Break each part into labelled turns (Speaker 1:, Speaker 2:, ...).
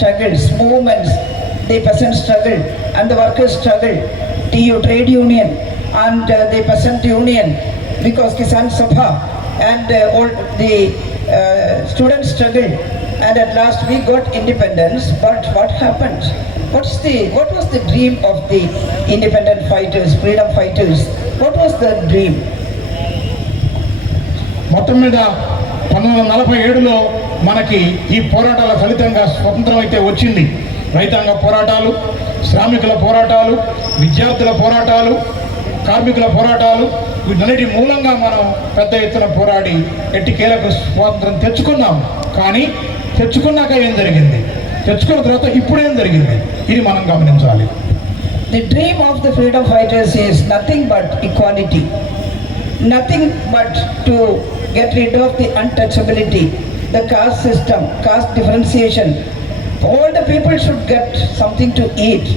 Speaker 1: struggles, movements, the peasant struggle and the workers struggle, TU trade union and uh, the peasant union because Kisan Sabha and uh, all the uh, students struggled and at last we got independence but what happened? What's the, what was the dream of the independent fighters, freedom fighters? What was the dream?
Speaker 2: మొత్తం మీద పంతొమ్మిది వందల నలభై ఏడులో మనకి ఈ పోరాటాల ఫలితంగా స్వతంత్రం అయితే వచ్చింది. రైతాంగ పోరాటాలు శ్రామికుల పోరాటాలు విద్యార్థుల పోరాటాలు కార్మికుల పోరాటాలు వీటన్నిటి మూలంగా మనం పెద్ద ఎత్తున పోరాడి ఎట్టి కీలక స్వాతంత్రం తెచ్చుకున్నాం. కానీ తెచ్చుకున్నాక ఏం జరిగింది? తెచ్చుకున్న తర్వాత ఇప్పుడు ఏం జరిగింది? ఇది మనం గమనించాలి.
Speaker 1: The dream of the freedom fighters is nothing but equality nothing but to get rid of the untouchability, the caste system, caste differentiation. All the people should get something to eat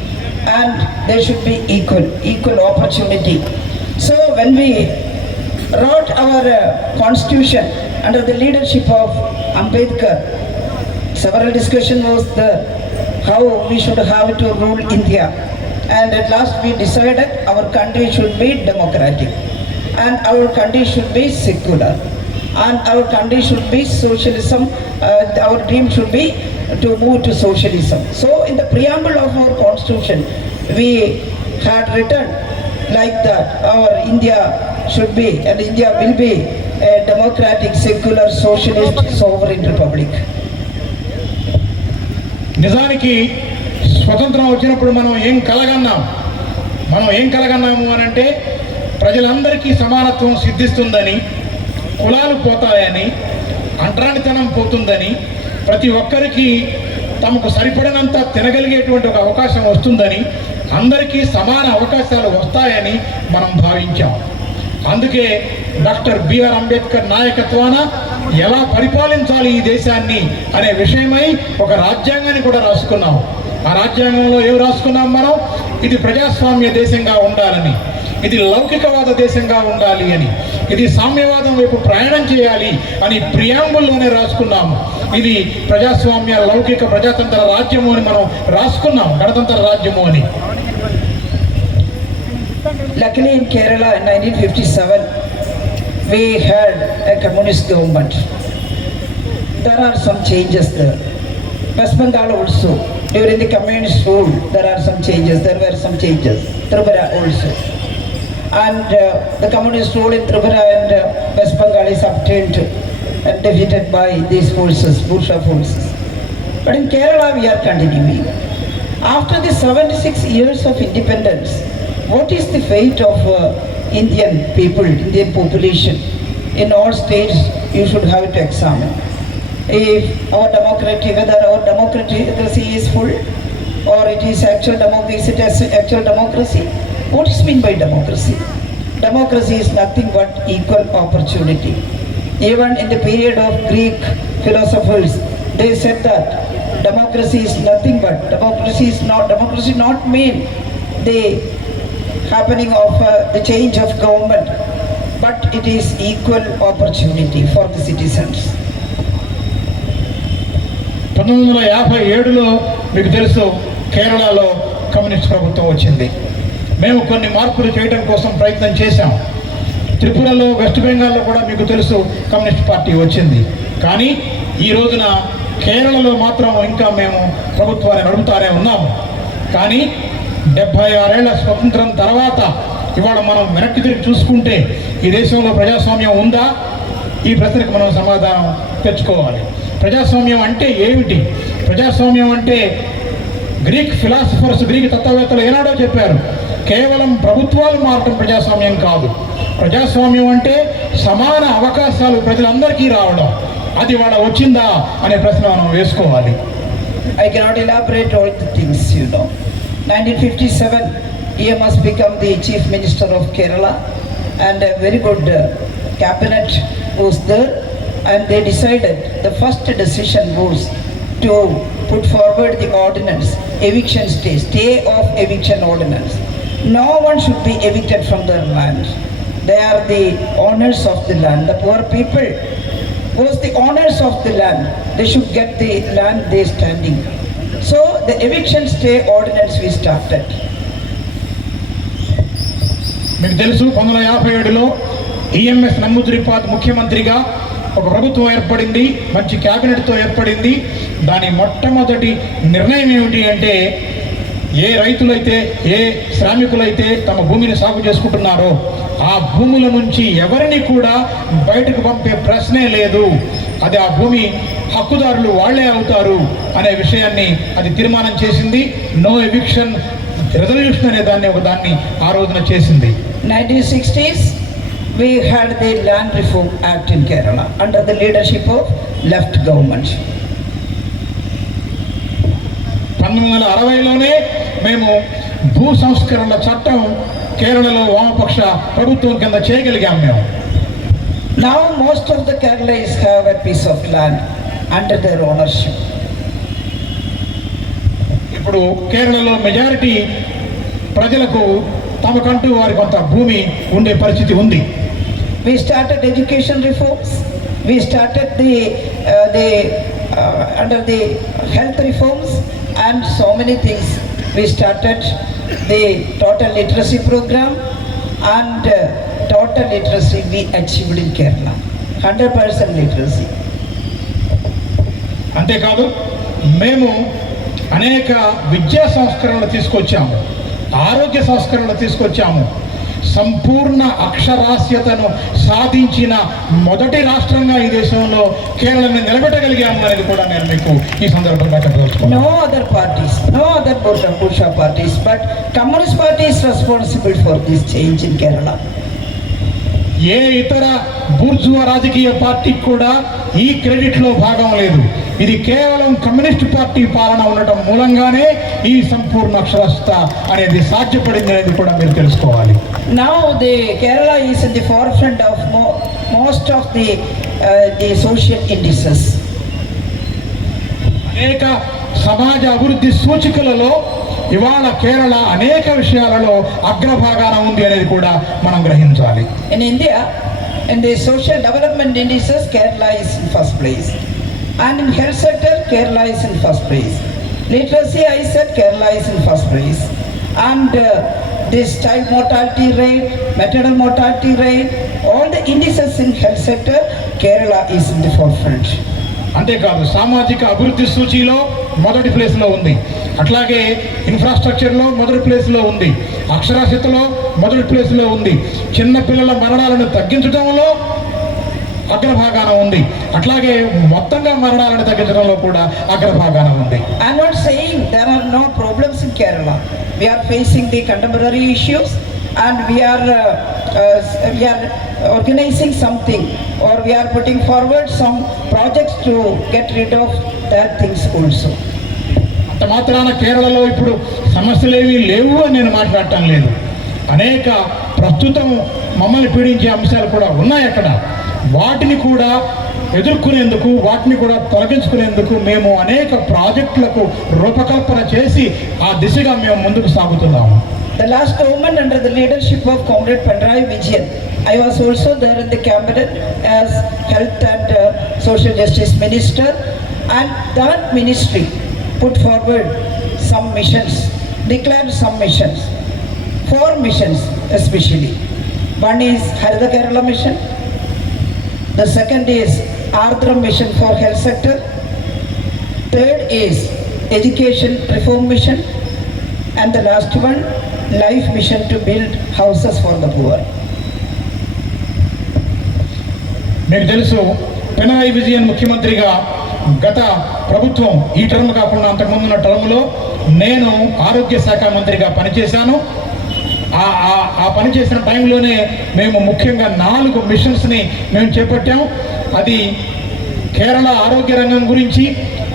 Speaker 1: and they should be equal, equal opportunity. So when we wrote our uh, constitution under the leadership of Ambedkar, several discussion was there how we should have to rule India and at last we decided our country should be democratic and our country should be secular and our country should be socialism uh, our dream should be to move to socialism so in the preamble of our constitution we had written like that our India should be and India will be a democratic secular socialist sovereign republic
Speaker 2: నిజానికి స్వతంత్రం వచ్చినప్పుడు మనం ఏం కలగన్నాం మనం ఏం కలగన్నాము అని అంటే ప్రజలందరికీ సమానత్వం సిద్ధిస్తుందని కులాలు పోతాయని అంటరానితనం పోతుందని ప్రతి ఒక్కరికి తమకు సరిపడినంత తినగలిగేటువంటి ఒక అవకాశం వస్తుందని అందరికీ సమాన అవకాశాలు వస్తాయని మనం భావించాం. అందుకే డాక్టర్ బిఆర్ అంబేద్కర్ నాయకత్వాన ఎలా పరిపాలించాలి ఈ దేశాన్ని అనే విషయమై ఒక రాజ్యాంగాన్ని కూడా రాసుకున్నాం. ఆ రాజ్యాంగంలో ఏం రాసుకున్నాం మనం? ఇది ప్రజాస్వామ్య దేశంగా ఉండాలని. ఇది లౌకికవాద దేశంగా ఉండాలి అని ఇది సామ్యవాదం వైపు ప్రయాణం చేయాలి అని ప్రియాంబుల్లోనే రాసుకున్నాము ఇది ప్రజాస్వామ్య లౌకిక ప్రజాతంత్ర రాజ్యము అని మనం రాసుకున్నాం గణతంత్ర రాజ్యము అని
Speaker 1: Luckily in Kerala in 1957, we had a communist government. There are some changes there. West Bengal also, during the communist rule, there are some changes, there were some changes. Tripura also. And uh, the communist rule in Tripura and uh, West Bengal is obtained and defeated by these forces, bourgeois forces. But in Kerala we are continuing. After the 76 years of independence, what is the fate of uh, Indian people, Indian population? In all states, you should have to examine. If our democracy, whether our democracy is full or it is actual democracy, is it actual democracy? What is mean by democracy? Democracy is nothing but equal opportunity. Even in the period of Greek philosophers, they said that democracy is nothing but democracy is not democracy not mean the happening of uh, the change of government, but it is equal opportunity for the citizens.
Speaker 2: పంతొమ్మిది వందల యాభై ఏడులో మీకు తెలుసు కేరళలో communist ప్రభుత్వం వచ్చింది మేము కొన్ని మార్పులు చేయడం కోసం ప్రయత్నం చేశాం. త్రిపురలో వెస్ట్ బెంగాల్లో కూడా మీకు తెలుసు కమ్యూనిస్ట్ పార్టీ వచ్చింది. కానీ ఈ రోజున కేరళలో మాత్రం ఇంకా మేము ప్రభుత్వాన్ని నడుపుతానే ఉన్నాము. కానీ డెబ్భై ఆరేళ్ళ స్వతంత్రం తర్వాత ఇవాళ మనం వెనక్కి తిరిగి చూసుకుంటే ఈ దేశంలో ప్రజాస్వామ్యం ఉందా? ఈ ప్రశ్నకు మనం సమాధానం తెచ్చుకోవాలి. ప్రజాస్వామ్యం అంటే ఏమిటి? ప్రజాస్వామ్యం అంటే గ్రీక్ ఫిలాసఫర్స్ గ్రీక్ తత్వవేత్తలు ఏనాడో చెప్పారు కేవలం ప్రభుత్వాలు మారటం ప్రజాస్వామ్యం కాదు. ప్రజాస్వామ్యం అంటే సమాన అవకాశాలు ప్రజలందరికీ రావడం. అది వాడ వచ్చిందా అనే ప్రశ్న మనం వేసుకోవాలి.
Speaker 1: I cannot elaborate all the things you know nineteen fifty seven EM has become the chief minister of Kerala and very good cabinet was there and they decided the first decision was to put forward the ordinance, eviction stay, stay of eviction ordinance. No one should be evicted from their land. They are the owners of the land. The poor people was the owners of the land. They should get the land they standing. So the eviction stay ordinance we started.
Speaker 2: మీకు తెలుసు పంతొమ్మిది వందల యాభై ఏడులో EMS నమ్మూద్రిపాద్ ముఖ్యమంత్రిగా ఒక ప్రభుత్వం ఏర్పడింది మంచి క్యాబినెట్తో ఏర్పడింది. దాని మొట్టమొదటి నిర్ణయం ఏమిటి అంటే ఏ రైతులైతే ఏ శ్రామికులైతే తమ భూమిని సాగు చేసుకుంటున్నారో ఆ భూముల నుంచి ఎవరిని కూడా బయటకు పంపే ప్రశ్నే లేదు. అది ఆ భూమి హక్కుదారులు వాళ్ళే అవుతారు అనే విషయాన్ని అది తీర్మానం చేసింది. నో ఎవిక్షన్ రెజల్యూషన్ అనే దాన్ని ఒక దాన్ని ఆ రోజున చేసింది
Speaker 1: 1960s, we had the Land Reform Act in Kerala under the leadership of left government.
Speaker 2: పంతొమ్మిది వందల అరవైలోనే మేము భూ సంస్కరణల చట్టం కేరళలో వామపక్ష ప్రభుత్వం కింద చేయగలిగాం మేము
Speaker 1: Now most of the Kerala have a piece of land under their ownership.
Speaker 2: ఇప్పుడు కేరళలో మెజారిటీ ప్రజలకు తమకంటూ వారి కొంత భూమి ఉండే పరిస్థితి ఉంది
Speaker 1: We started education reforms. We started the, uh, the, uh, under the health reforms and so many things. We started the total literacy program and uh, total literacy we achieved in Kerala. 100% literacy.
Speaker 2: అంతేకాదు మేము అనేక విద్యా సంస్కరణలు తీసుకొచ్చాము ఆరోగ్య సంస్కరణలు తీసుకొచ్చాము సంపూర్ణ అక్షరాస్యతను సాధించిన మొదటి రాష్ట్రంగా ఈ దేశంలో కేరళని నిలబెట్టగలిగాము అనేది కూడా నేను మీకు ఈ సందర్భంగా చెప్పదలుచుకున్నాను
Speaker 1: other parties, no other Bourja Bourja parties, but Communist Party is responsible for this change in Kerala.
Speaker 2: ఏ ఇతర బూర్జువా రాజకీయ పార్టీకి కూడా ఈ క్రెడిట్లో భాగం లేదు ఇది కేవలం కమ్యూనిస్ట్ పార్టీ పాలన ఉండటం మూలంగానే ఈ సంపూర్ణ అక్షరస్థ అనేది సాధ్యపడింది అనేది కూడా మీరు తెలుసుకోవాలి.
Speaker 1: నా the Kerala is the forefront of most of the the social indices
Speaker 2: అనేక సమాజ అభివృద్ధి సూచికలలో ఇవాళ కేరళ అనేక విషయాలలో అగ్రభాగాన ఉంది అనేది కూడా మనం గ్రహించాలి.
Speaker 1: In India in the social development indices Kerala is first place And in health sector, Kerala is in first place. Literacy, I said Kerala is in first place. And uh, this child mortality rate, maternal mortality rate, all the indices in health sector, Kerala is in the forefront.
Speaker 2: అంతేకాదు సామాజిక అభివృద్ధి సూచీలో మొదటి ప్లేస్లో ఉంది అట్లాగే ఇన్ఫ్రాస్ట్రక్చర్లో మొదటి ప్లేస్లో ఉంది అక్షరాస్యతలో మొదటి ప్లేస్లో ఉంది చిన్న పిల్లల మరణాలను తగ్గించడంలో అగ్రభాగాన ఉంది. అట్లాగే మొత్తంగా మరణాలను తగ్గించడంలో కూడా అగ్రభాగాన ఉంది.
Speaker 1: I'm not saying there are no problems in Kerala we are facing the contemporary issues and we are we are organising something or we are putting forward some projects to get rid of their things also
Speaker 2: అంత మాత్రాన కేరళలో ఇప్పుడు సమస్యలు సమస్యలేవి లేవు అని నేను మాట్లాడటం లేదు. అనేక ప్రస్తుతం మమ్మల్ని పీడించే అంశాలు కూడా ఉన్నాయి అక్కడ. వాటిని కూడా ఎదుర్కొనేందుకు వాటిని కూడా తొలగించుకునేందుకు మేము అనేక ప్రాజెక్టులకు రూపకల్పన చేసి ఆ దిశగా మేము ముందుకు సాగుతున్నాము.
Speaker 1: The last government under the leadership of comrade Pinarayi Vijayan I was also there in the cabinet as health and social justice minister and that ministry put forward some missions decline some missions four missions especially one is Haritha Kerala mission the second is Ardhra mission for health sector, third is education reform mission, and the last one, life mission to build houses for the poor.
Speaker 2: మీకు తెలుసు పినరాయి విజయన్ ముఖ్యమంత్రిగా గత ప్రభుత్వం ఈ term కాకుండా అంతకుముందున్న టర్మ్లో నేను ఆరోగ్య శాఖ మంత్రిగా పనిచేశాను ఆ పని చేసిన టైంలోనే మేము ముఖ్యంగా నాలుగు మిషన్స్ని మేము చేపట్టాం. అది కేరళ ఆరోగ్య రంగం గురించి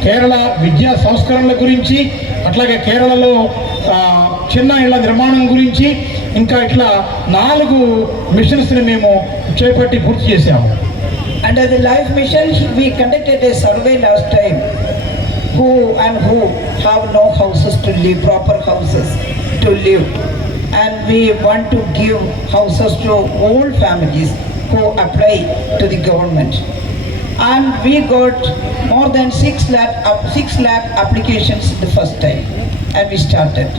Speaker 2: కేరళ విద్యా సంస్కరణల గురించి అట్లాగే కేరళలో చిన్న ఇళ్ళ నిర్మాణం గురించి ఇంకా ఇట్లా నాలుగు మిషన్స్ని మేము చేపట్టి పూర్తి చేశాము.
Speaker 1: అండ్ అది life mission we conducted a survey last time Who and who have no houses to live, proper houses to live. We want to give houses to all families who apply to the government. and we got more than 6 lakh, up 6 lakh applications the first time and we started.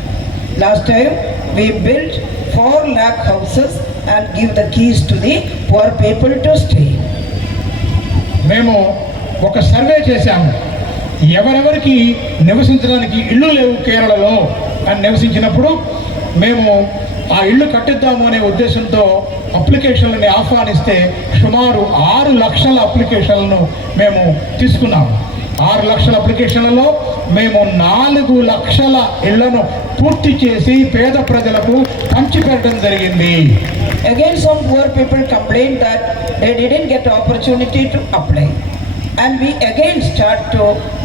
Speaker 1: Last time we built 4 lakh houses and give the keys to the poor people to stay.
Speaker 2: మేము ఒక survey చేశాము ఎవరెవరికి నివసించడానికి ఇళ్ళు లేవు కేరళలో అని నివసించినప్పుడు మేము ఆ ఇల్లు కట్టిద్దాము అనే ఉద్దేశంతో అప్లికేషన్లని ఆహ్వానిస్తే సుమారు ఆరు లక్షల అప్లికేషన్లను మేము తీసుకున్నాము. ఆరు లక్షల అప్లికేషన్లలో మేము నాలుగు లక్షల ఇళ్ళను పూర్తి చేసి పేద ప్రజలకు పంచిపెట్టడం జరిగింది.
Speaker 1: Again some poor people complained that they didn't get opportunity to apply and we again start to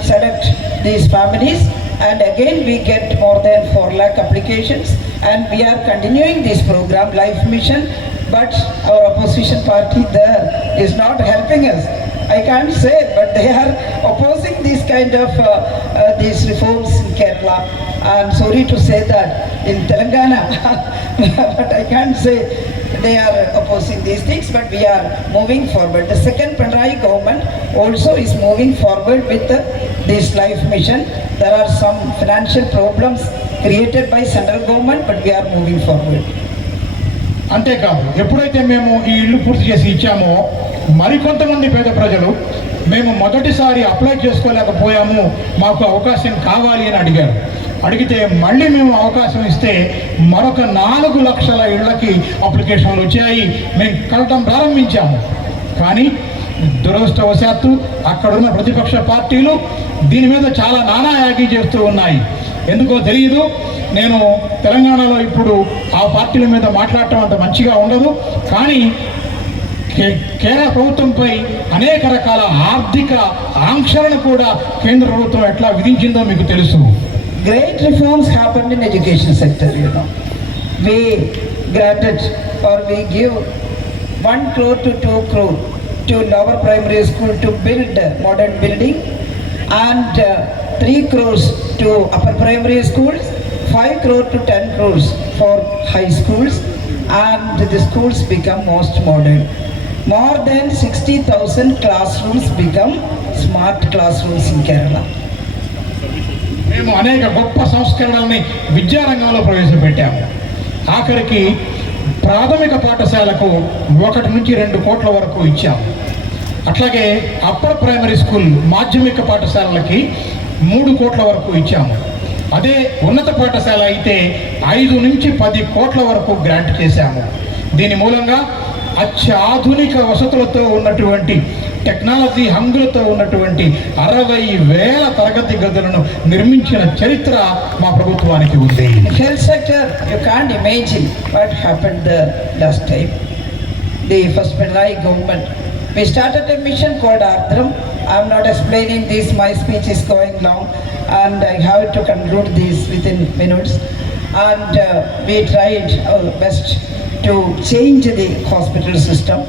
Speaker 1: select these families and again we get more than 4 lakh applications and we are continuing this program, Life Mission, but our opposition party there is not helping us. I can't say, but they are opposing kind of uh, uh, these reforms in Kerala. I'm sorry to say that in Telangana, but I can't say they are opposing these things, but we are moving forward. The second Pinarayi government also is moving forward with uh, this life mission. There are some financial problems created by central government, but we are moving forward.
Speaker 2: అంతేకాదు ఎప్పుడైతే మేము ఈ ఇల్లు పూర్తి చేసి ఇచ్చామో మరికొంతమంది పేద ప్రజలు మేము మొదటిసారి అప్లై చేసుకోలేకపోయాము మాకు అవకాశం కావాలి అని అడిగారు. అడిగితే మళ్ళీ మేము అవకాశం ఇస్తే మరొక నాలుగు లక్షల ఇళ్ళకి అప్లికేషన్లు వచ్చాయి మేము కలటం ప్రారంభించాము. కానీ దురదృష్టవశాత్తు అక్కడున్న ప్రతిపక్ష పార్టీలు దీని మీద చాలా నానాయాగి చేస్తూ ఉన్నాయి. ఎందుకో తెలియదు నేను తెలంగాణలో ఇప్పుడు ఆ పార్టీల మీద మాట్లాడటం అంత మంచిగా ఉండదు. కానీ కేరళ ప్రభుత్వంపై అనేక రకాల ఆర్థిక ఆంక్షలను కూడా కేంద్ర ప్రభుత్వం ఎట్లా విధించిందో మీకు తెలుసు.
Speaker 1: Great reforms happen in education sector we are we give one crore to two crore to lower primary school to build modern building and three crores to upper primary schools 5 crore to 10 crores for high schools and the schools become most modern. More than 60,000 classrooms become smart classrooms in Kerala.
Speaker 2: మేము అనేక గొప్ప సంస్కరణల్ని విద్యారంగంలో ప్రవేశపెట్టాము ఆఖరికి ప్రాథమిక పాఠశాలకు ఒకటి నుంచి రెండు కోట్ల వరకు ఇచ్చాము అట్లాగే అప్పర్ ప్రైమరీ స్కూల్ మాధ్యమిక పాఠశాలలకి మూడు కోట్ల వరకు ఇచ్చాము అదే ఉన్నత పాఠశాల అయితే ఐదు నుంచి పది కోట్ల వరకు గ్రాంట్ చేశాము. దీని మూలంగా అత్యాధునిక వసతులతో ఉన్నటువంటి టెక్నాలజీ హంగులతో ఉన్నటువంటి అరవై వేల తరగతి గదులను నిర్మించిన చరిత్ర మా ప్రభుత్వానికి ఉంది.
Speaker 1: Health sector you can't imagine what happen the last time the first మెడ్ లై government we started a mission called Aardram I'm not explaining this, my speech is going long and I have to conclude this within minutes. And uh, we tried our best to change the hospital system.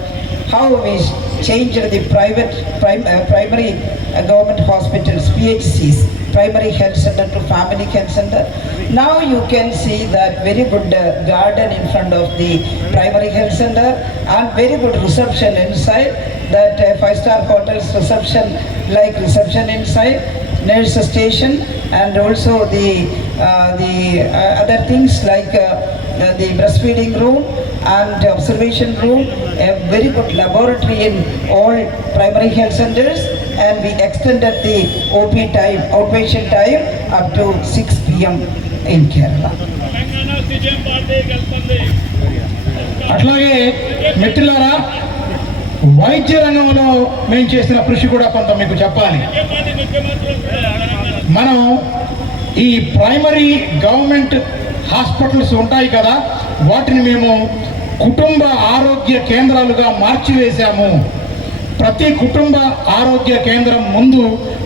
Speaker 1: How we changed the private, prim, uh, primary uh, government hospitals, PHCs, primary health center to family health center. Now you can see that very good uh, garden in front of the primary health center and very good reception inside That uh, five-star hotels reception like reception inside, nurse station, and also the uh, the uh, other things like uh, uh, the breastfeeding room and observation room, a very good laboratory in all primary health centers, and we extended the OP time, outpatient time up to 6 p.m. in Kerala.
Speaker 3: Telangana CM party గెలుస్తుంది
Speaker 2: అట్లాగే మిత్రులారా వైద్య రంగంలో మేము చేసిన కృషి కూడా కొంత మీకు చెప్పాలి. మనం ఈ ప్రైమరీ గవర్నమెంట్ హాస్పిటల్స్ ఉంటాయి కదా వాటిని మేము కుటుంబ ఆరోగ్య కేంద్రాలుగా మార్చివేశాము. ప్రతి కుటుంబ ఆరోగ్య కేంద్రం ముందు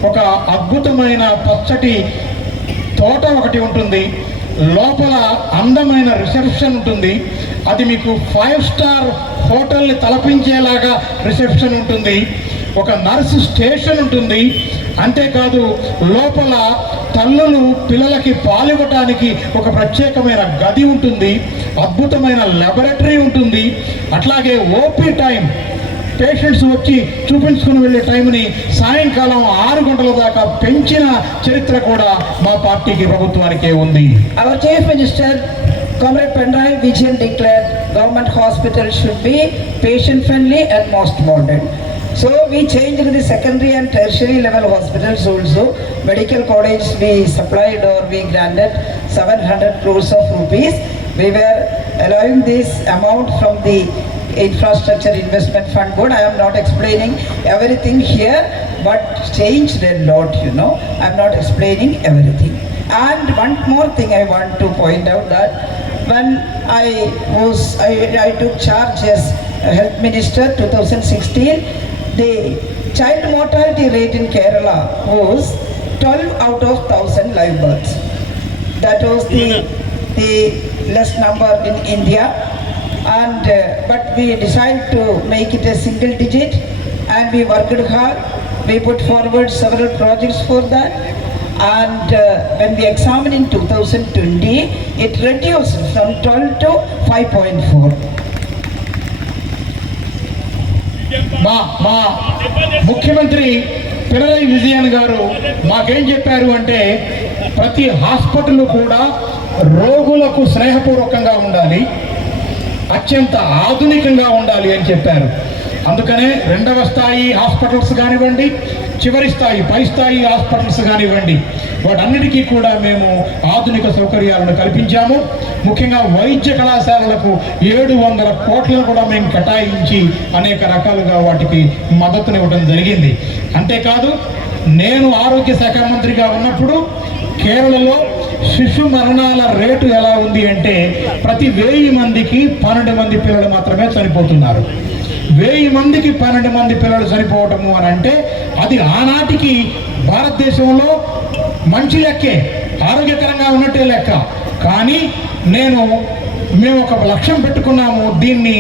Speaker 2: ఒక అద్భుతమైన పచ్చటి తోట ఒకటి ఉంటుంది. లోపల అందమైన రిసెప్షన్ ఉంటుంది. అది మీకు ఫైవ్ స్టార్ హోటల్ని తలపించేలాగా రిసెప్షన్ ఉంటుంది. ఒక నర్సు స్టేషన్ ఉంటుంది. అంతేకాదు లోపల తల్లులు పిల్లలకి పాలివ్వటానికి ఒక ప్రత్యేకమైన గది ఉంటుంది. అద్భుతమైన లాబొరేటరీ ఉంటుంది. అట్లాగే ఓపీ టైం పేషెంట్స్ వచ్చి చూపించుకుని వెళ్ళే టైంని సాయంకాలం ఆరు గంటల దాకా పెంచిన చరిత్ర కూడా మా పార్టీకి ప్రభుత్వానికే ఉంది.
Speaker 1: Our chief minister comrade Pinarayi Vijayan declare government hospital should be patient friendly and most bonded so we change the secondary and tertiary level hospitals also medical college we supplied are we granted seven hundred crores of rupees we were allowing this amount from the infrastructure investment fund board. I am not explaining everything here, but changed a lot, you know. I am not explaining everything. And one more thing I want to point out that when I was, I, I took charge as health minister 2016, the child mortality rate in Kerala was 12 out of 1000 live births. That was the, mm-hmm. the less number in India. And, uh, but we decided to make it a single digit and we worked hard. We put forward several projects for that. And uh, when we examined in 2020, it reduced from 12 to 5.4.
Speaker 3: CM
Speaker 2: మా మా ముఖ్యమంత్రి పినరయి విజయన్ గారు మాకేం చెప్పారు అంటే ప్రతి hospital కూడా రోగులకు స్నేహపూర్వకంగా ఉండాలి అత్యంత ఆధునికంగా ఉండాలి అని చెప్పారు. అందుకనే రెండవ స్థాయి హాస్పిటల్స్ కానివ్వండి చివరి స్థాయి పై స్థాయి హాస్పిటల్స్ కానివ్వండి వాటన్నిటికీ కూడా మేము ఆధునిక సౌకర్యాలను కల్పించాము. ముఖ్యంగా వైద్య కళాశాలలకు ఏడు వందల కోట్లను కూడా మేము కేటాయించి అనేక రకాలుగా వాటికి మద్దతునివ్వడం జరిగింది. అంతేకాదు నేను ఆరోగ్య శాఖ మంత్రిగా ఉన్నప్పుడు కేరళలో శిశు మరణాల రేటు ఎలా ఉంది అంటే ప్రతి వెయ్యి మందికి పన్నెండు మంది పిల్లలు మాత్రమే చనిపోతున్నారు. వెయ్యి మందికి పన్నెండు మంది పిల్లలు చనిపోవటము అని అంటే అది ఆనాటికి భారతదేశంలో మంచి లెక్కే ఆరోగ్యకరంగా ఉన్నట్టే లెక్క. కానీ నేను మేము ఒక లక్ష్యం పెట్టుకున్నాము దీన్ని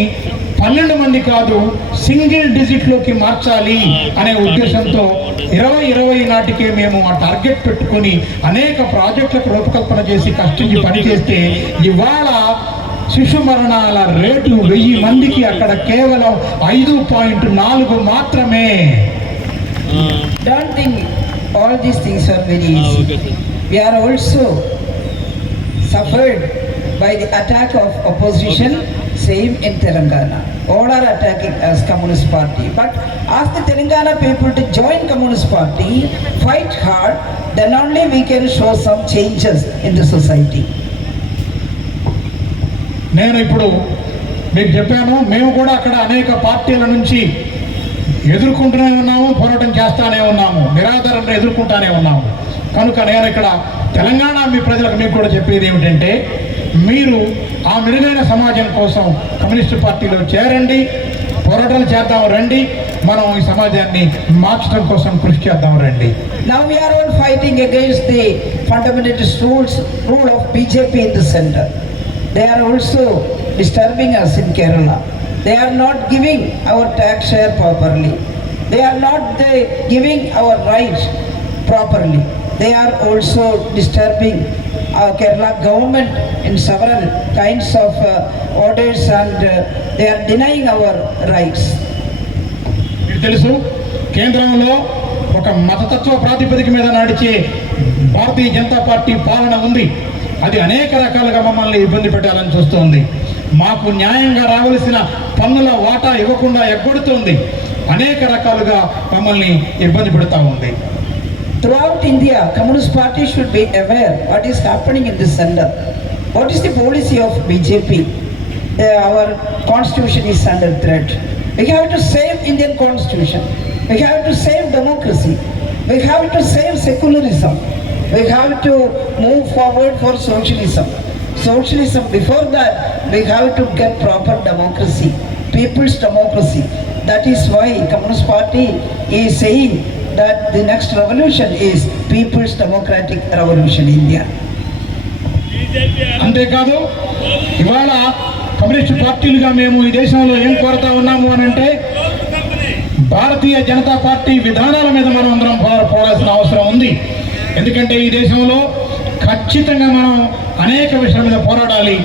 Speaker 2: పన్నెండు మంది కాదు సింగిల్ డిజిట్లోకి మార్చాలి అనే ఉద్దేశంతో ఇరవై ఇరవై నాటికే మేము ఆ టార్గెట్ పెట్టుకొని అనేక ప్రాజెక్టులకు రూపకల్పన చేసి కష్టించి పనిచేస్తే ఇవాళ శిశు మరణాల రేటు వెయ్యి మందికి అక్కడ కేవలం ఐదు పాయింట్ నాలుగు మాత్రమే.
Speaker 1: Things are very easy. We are also suffered by the attack of opposition, same in Telangana. All are attacking us Communist Party. But ask the Telangana people to join Communist Party, fight hard, then only we can show some changes in the society.
Speaker 2: నేను ఇప్పుడు మీకు చెప్పాను మేము కూడా అక్కడ అనేక పార్టీల నుంచి ఎదుర్కొంటూనే ఉన్నాము పోరాటం చేస్తానే ఉన్నాము నిరాధారణ ఎదుర్కొంటానే ఉన్నాము కనుక నేను ఇక్కడ తెలంగాణ మీ ప్రజలకు మీకు కూడా చెప్పేది ఏమిటంటే మీరు ఆ మెరుగైన సమాజం కోసం కమ్యూనిస్ట్ పార్టీలో చేరండి పోరాటాలు చేద్దాం రండి మనం ఈ సమాజాన్ని మార్చడం కోసం కృషి చేద్దాం రండి.
Speaker 1: Now you are all fighting against the fundamental rules rule of BJP in the centre they are also disturbing us in Kerala they are not giving our tax share properly they are not they giving our rights properly they are also disturbing Uh, Kerala government in several kinds of uh, orders and uh, they are denying our rights.
Speaker 2: మీకు తెలుసు కేంద్రంలో ఒక మతతత్వ ప్రాతిపదిక మీద నడిచే Bharatiya Janata party పాలన ఉంది. అది అనేక రకాలుగా మమ్మల్ని ఇబ్బంది పెట్టాలని చూస్తోంది. మాకు న్యాయంగా రావలసిన పన్నుల వాటా ఇవ్వకుండా ఎగ్గొడుతుంది. అనేక రకాలుగా మమ్మల్ని ఇబ్బంది పెడతా ఉంది.
Speaker 1: Throughout India, Communist Party should be aware what is happening in this center. What is the policy of BJP? Our constitution is under threat. We have to save Indian constitution. We have to save democracy. We have to save secularism. We have to move forward for socialism. Socialism, before that, we have to get proper democracy, people's democracy. That is why Communist Party is saying that the next revolution is People's Democratic Revolution India.
Speaker 2: అంతేకాదు ఇవాళ communist పార్టీలుగా మేము ఈ దేశంలో ఏం కోరుతా ఉన్నాము అని అంటే భారతీయ జనతా పార్టీ విధానాల మీద మనం అందరం పోరాల్సిన అవసరం ఉంది ఎందుకంటే ఈ దేశంలో ఖచ్చితంగా మనం అనేక విషయాల మీద పోరాడాలి.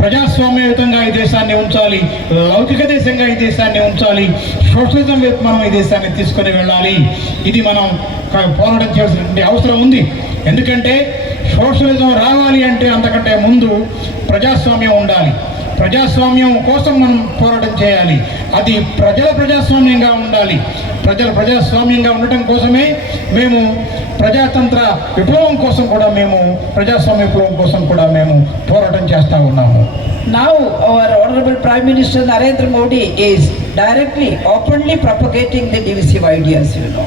Speaker 2: ప్రజాస్వామ్యయుతంగా ఈ దేశాన్ని ఉంచాలి. లౌకిక దేశంగా ఈ దేశాన్ని ఉంచాలి. సోషలిజం వైపు మనం ఈ దేశాన్ని తీసుకొని వెళ్ళాలి. ఇది మనం పోరాటం చేయాల్సినటువంటి అవసరం ఉంది. ఎందుకంటే సోషలిజం రావాలి అంటే అంతకంటే ముందు ప్రజాస్వామ్యం ఉండాలి. ప్రజాస్వామ్యం కోసం మనం పోరాటం చేయాలి. అది ప్రజల ప్రజాస్వామ్యంగా ఉండాలి. ప్రజల ప్రజాస్వామ్యంగా ఉండటం కోసమే మేము ప్రజాతంత్ర విప్లవం కోసం కూడా మేము ప్రజాస్వామ్య విప్లవం కోసం కూడా మేము పోరాటం చేస్తూ ఉన్నాము.
Speaker 1: Now our honourable prime minister Narendra Modi is directly openly propagating the divisive ideas you know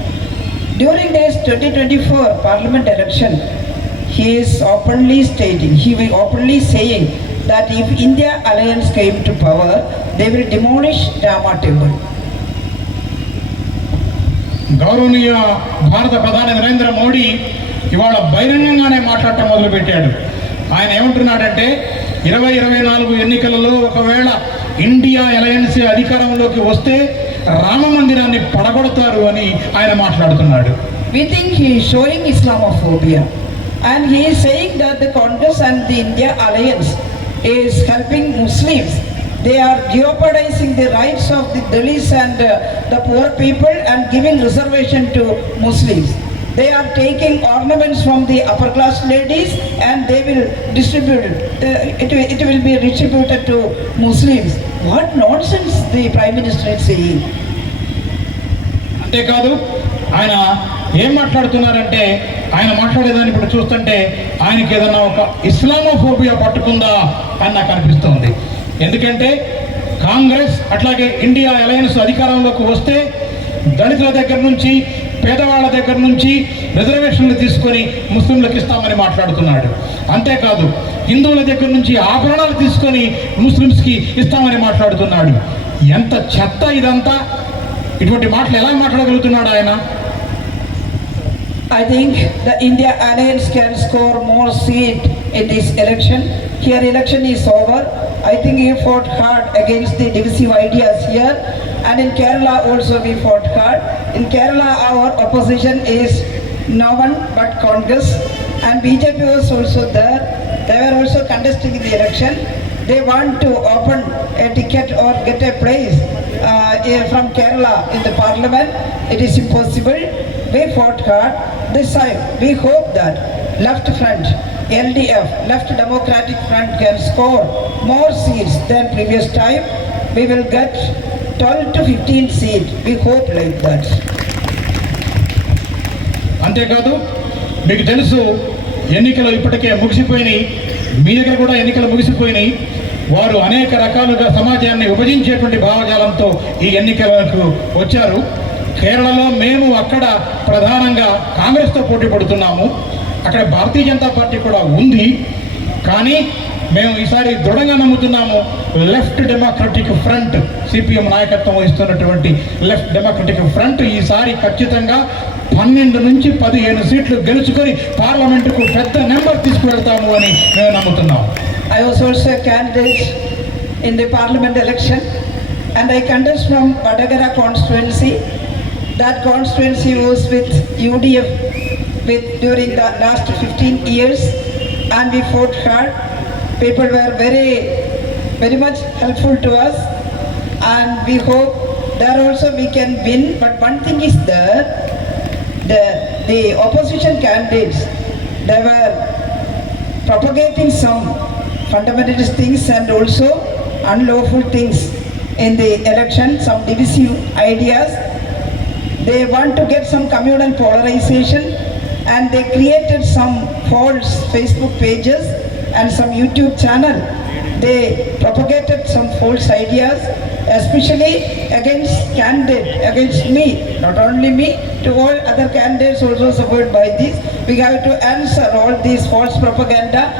Speaker 1: during days twenty twenty four parliament election he is openly stating he will openly saying that if India alliance came to power they will demolish డామా temple
Speaker 2: గౌరవనీయ భారత ప్రధాని నరేంద్ర మోడీ ఇవాళ బహిరంగంగానే మాట్లాడటం మొదలుపెట్టాడు. ఆయన ఏమంటున్నాడంటే ఇరవై ఇరవై నాలుగు ఎన్నికలలో ఒకవేళ ఇండియా ఎలయన్స్ అధికారంలోకి వస్తే రామ మందిరాన్ని పడగొడతారు అని ఆయన మాట్లాడుతున్నాడు.
Speaker 1: Showing and saying that Congress and India alliance is helping Muslims they are jeopardising rights of the and the poor people and giving reservation to Muslims. They are taking ornaments from the upper class ladies and they will distribute it. Uh, it, will- it will be distributed to Muslims. What nonsense the Prime Minister is saying.
Speaker 2: అంతేకాదు ఆయన ఏం మాట్లాడుతున్నారంటే ఆయన మాట్లాడేదాన్ని ఇప్పుడు చూస్తుంటే ఆయనకి ఏదైనా ఒక ఇస్లామోఫోబియా పట్టుకుందా అని నాకు అనిపిస్తుంది ఎందుకంటే కాంగ్రెస్ అట్లాగే ఇండియా అలయన్స్ అధికారంలోకి వస్తే దళితుల దగ్గర నుంచి పేదవాళ్ళ దగ్గర నుంచి రిజర్వేషన్లు తీసుకొని ముస్లింలకు ఇస్తామని మాట్లాడుతున్నాడు అంతేకాదు హిందువుల దగ్గర నుంచి ఆభరణాలు తీసుకొని ముస్లిమ్స్కి ఇస్తామని మాట్లాడుతున్నాడు ఎంత చెత్త ఇదంతా ఇటువంటి మాటలు ఎలా మాట్లాడగలుగుతున్నాడు ఆయన
Speaker 1: I think the India Alliance can score more seat in this election. Here election is over. I think he fought hard against the divisive ideas here. And in Kerala also we fought hard. In Kerala our opposition is no one but Congress. And BJP was also there. They were also contesting the election. They want to open a ticket or get a place uh, from Kerala in the parliament. It is impossible. We fought hard. This time, we hope that left front, LDF, Left Democratic Front can score more seats than previous time. We will get twelve to fifteen seat we hope like that
Speaker 2: అంతేకాదు మీకు తెలుసు ఎన్నికలు ఇప్పటికే ముగిసిపోయినాయి. మీ దగ్గర కూడా ఎన్నికలు ముగిసిపోయినాయి. వారు అనేక రకాలుగా సమాజాన్ని విభజించేటువంటి భావజాలంతో ఈ ఎన్నికలకు వచ్చారు. కేరళలో మేము అక్కడ ప్రధానంగా కాంగ్రెస్తో పోటీ పడుతున్నాము. అక్కడ భారతీయ జనతా పార్టీ కూడా ఉంది. కానీ మేము ఈసారి దృఢంగా నమ్ముతున్నాము లెఫ్ట్ డెమోక్రటిక్ ఫ్రంట్ సిపిఎం నాయకత్వం వహిస్తున్నటువంటి లెఫ్ట్ డెమోక్రటిక్ ఫ్రంట్ ఈసారి ఖచ్చితంగా పన్నెండు నుంచి పదిహేను సీట్లు గెలుచుకొని పార్లమెంటుకు పెద్ద నెంబర్ తీసుకువెళ్తాము అని మేము నమ్ముతున్నాం.
Speaker 1: I was also candidate in the parliament election and I contest from Vadakara constituency that constituency was with UDF with during the last fifteen years and we fought hard People were very, very much helpful to us and we hope there also we can win. But one thing is there, the, the opposition candidates, they were propagating some fundamentalist things and also unlawful things in the election, some divisive ideas. They want to get some communal polarization and they created some false Facebook pages and some YouTube channel. They propagated some false ideas, especially against candidate, against me, not only me, to all other candidates also supported by this. We have to answer all these false propaganda.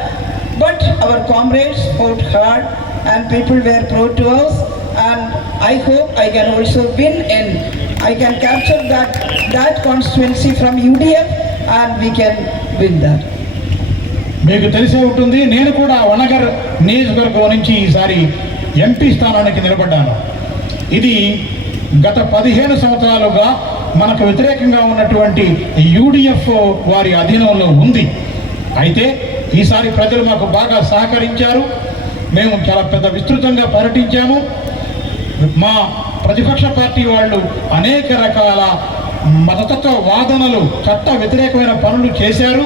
Speaker 1: But our comrades fought hard and people were proud to us and I hope I can also win and I can capture that, that constituency from UDF and we can win that.
Speaker 2: మీకు తెలిసే ఉంటుంది నేను కూడా వనగర్ నియోజకవర్గం నుంచి ఈసారి MP స్థానానికి నిలబడ్డాను. ఇది గత పదిహేను సంవత్సరాలుగా మనకు వ్యతిరేకంగా ఉన్నటువంటి యూడిఎఫ్ వారి అధీనంలో ఉంది. అయితే ఈసారి ప్రజలు మాకు బాగా సహకరించారు. మేము చాలా పెద్ద విస్తృతంగా పర్యటించాము. మా ప్రతిపక్ష పార్టీ వాళ్ళు అనేక రకాల మతతత్వ వాదనలు చట్ట వ్యతిరేకమైన పనులు చేశారు.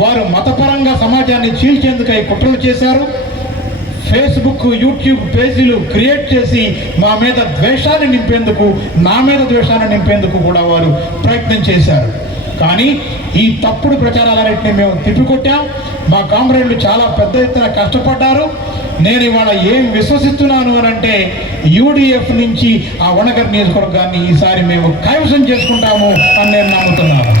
Speaker 2: వారు మతపరంగా సమాజాన్ని చీల్చేందుకై కుట్రలు చేశారు. ఫేస్బుక్ యూట్యూబ్ పేజీలు క్రియేట్ చేసి మా మీద ద్వేషాన్ని నింపేందుకు నా మీద ద్వేషాన్ని నింపేందుకు కూడా వారు ప్రయత్నం చేశారు. కానీ ఈ తప్పుడు ప్రచారాలన్నింటినీ మేము తిప్పికొట్టాం. మా కామ్రేడ్లు చాలా పెద్ద ఎత్తున కష్టపడ్డారు. నేను ఇవాళ ఏం విశ్వసిస్తున్నాను అని అంటే యూడిఎఫ్ నుంచి ఆ వనగర్ నియోజకవర్గాన్ని ఈసారి మేము కైవసం చేసుకుంటాము అని నేను నమ్ముతున్నాను.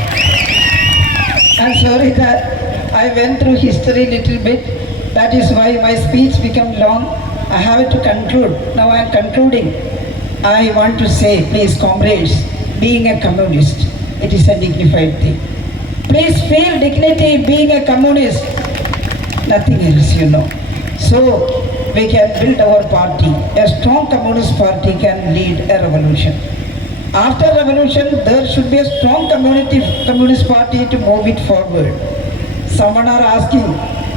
Speaker 1: I'm sorry that I went through history little bit. That is why my speech became long. I have to conclude. Now I am concluding. I want to say, please, comrades, being a communist, it is a dignified thing. Please feel dignity being a communist. Nothing else, you know. So we can build our party. A strong communist party can lead a revolution. After revolution, there should be a strong community communist party to move it forward. Someone are asking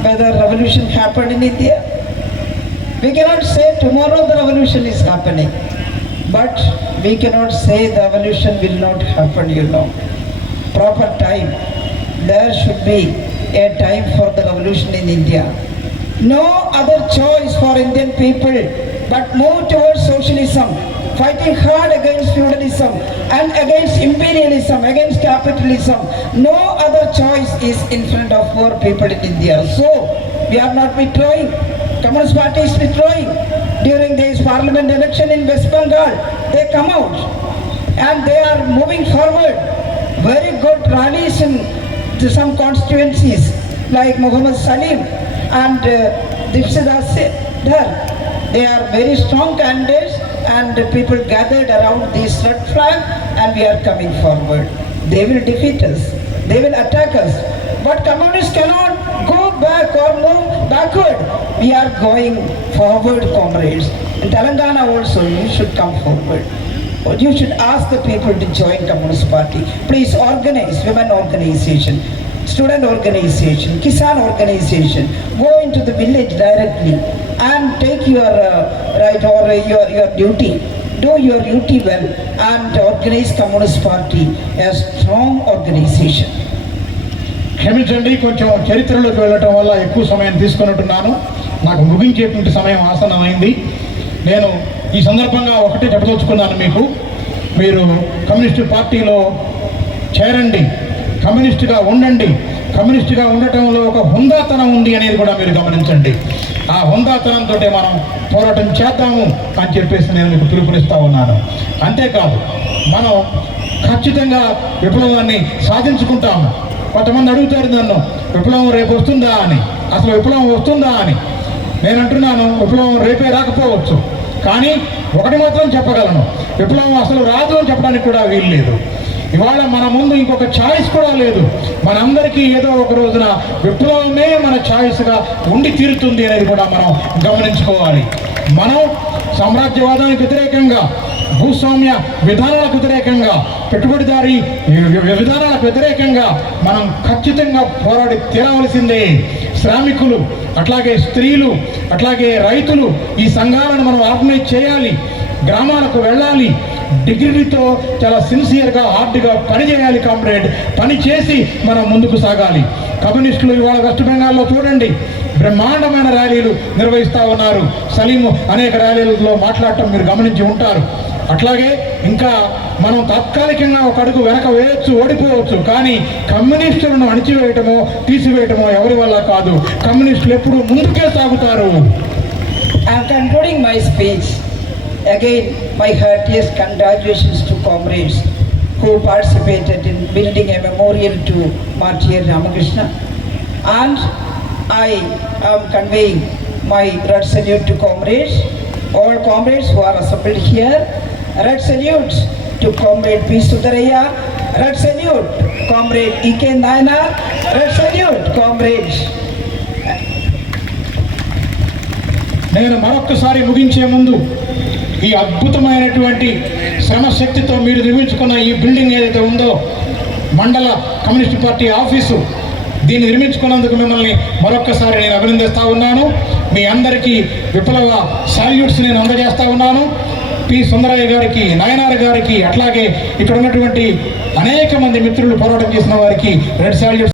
Speaker 1: whether revolution happened in India. We cannot say tomorrow the revolution is happening, but we cannot say the revolution will not happen. You know, proper time. There should be a time for the revolution in India. No other choice for Indian people but move towards socialism, fighting hard against feudalism and against imperialism, against capitalism. No other choice is in front of poor people in India. So we are not withdrawing. Communist Party is withdrawing. During this parliament election in West Bengal, they come out and they are moving forward. Very good rallies in some constituencies like Muhammad Salim and uh, Dipsida Dhar. They are very strong candidates and the people gathered around this red flag and we are coming forward. They will defeat us. They will attack us. But communists cannot go back or move backward. We are going forward, comrades. In Telangana also, you should come forward. You should ask the people to join the Communist Party. Please organize women organization, student organization, Kisan organization. Go into the village directly and take your uh, right or uh, your, your duty. Do your duty well and organize Communist Party, a strong organization.
Speaker 2: క్షమించండి కొంచెం చరిత్రలోకి వెళ్ళటం వల్ల ఎక్కువ సమయం తీసుకున్నట్టున్నాను. నాకు ముగించేటువంటి సమయం ఆసనమైంది నేను ఈ సందర్భంగా ఒకటే చెప్పదలుచుకున్నాను మీకు. మీరు కమ్యూనిస్టు పార్టీలో చేరండి కమ్యూనిస్టుగా ఉండండి. కమ్యూనిస్టుగా ఉండటంలో ఒక హుందాతనం ఉంది అనేది కూడా మీరు గమనించండి. ఆ హుందాతనంతో మనం పోరాటం చేద్దాము అని చెప్పేసి నేను మీకు పిలుపునిస్తా ఉన్నాను. అంతేకాదు మనం ఖచ్చితంగా విప్లవాన్ని సాధించుకుంటాము కొంతమంది అడుగుతారు నన్ను విప్లవం రేపు వస్తుందా అని? అసలు విప్లవం వస్తుందా అని. నేను అంటున్నాను విప్లవం రేపే రాకపోవచ్చు. కానీ ఒకటి మాత్రం చెప్పగలను విప్లవం అసలు రాదు అని చెప్పడానికి కూడా వీలు లేదు. ఇవాళ మన ముందు ఇంకొక ఛాయిస్ కూడా లేదు. మనందరికీ ఏదో ఒక రోజున విప్లవమే మన ఛాయిస్గా ఉండి తీరుతుంది అనేది కూడా మనం గమనించుకోవాలి. మనం సామ్రాజ్యవాదానికి వ్యతిరేకంగా భూస్వామ్య విధానాలకు వ్యతిరేకంగా పెట్టుబడిదారి విధానాలకు వ్యతిరేకంగా మనం ఖచ్చితంగా పోరాడి తీరవలసిందే. శ్రామికులు అట్లాగే స్త్రీలు అట్లాగే రైతులు ఈ సంఘాలను మనం ఆర్గనైజ్ చేయాలి. గ్రామాలకు వెళ్ళాలి. డిగ్రీతో చాలా సిన్సియర్గా హార్డ్గా పని చేయాలి కామ్రేడ్. పని చేసి మనం ముందుకు సాగాలి. కమ్యూనిస్టులు ఇవాళ వెస్ట్ బెంగాల్లో చూడండి బ్రహ్మాండమైన ర్యాలీలు నిర్వహిస్తూ ఉన్నారు. సలీం అనేక ర్యాలీలలో మాట్లాడటం మీరు గమనించి ఉంటారు. అట్లాగే ఇంకా మనం తాత్కాలికంగా ఒక అడుగు వెనక వేయొచ్చు ఓడిపోవచ్చు. కానీ కమ్యూనిస్టులను అణిచివేయటమో తీసివేయటమో ఎవరి వల్ల కాదు. కమ్యూనిస్టులు ఎప్పుడు ముందుకే సాగుతారు.
Speaker 1: I concluding my speech. Again, my heartiest congratulations to comrades who participated in building a memorial to Martyr Ramakrishna. And I am conveying my red salute to comrades, all comrades who are assembled here. Red salute to Comrade P. Sudaraya. Red salute, Comrade E.K. Nayanar. Red salute, comrades
Speaker 2: నేను మరొక్కసారి ముగించే ముందు ఈ అద్భుతమైనటువంటి శ్రమ శక్తితో మీరు నిర్మించుకున్న ఈ బిల్డింగ్ ఏదైతే ఉందో మండల కమ్యూనిస్ట్ పార్టీ ఆఫీసు దీన్ని నిర్మించుకున్నందుకు మిమ్మల్ని మరొక్కసారి నేను అభినందిస్తా ఉన్నాను. మీ అందరికీ విప్లవ సాల్యూట్స్ నేను అందజేస్తా ఉన్నాను. పి. సుందరయ్య గారికి నయనార్ గారికి అట్లాగే ఇక్కడ ఉన్నటువంటి అనేక మంది మిత్రులు పోరాటం చేసిన వారికి రెడ్ సాల్యూట్స్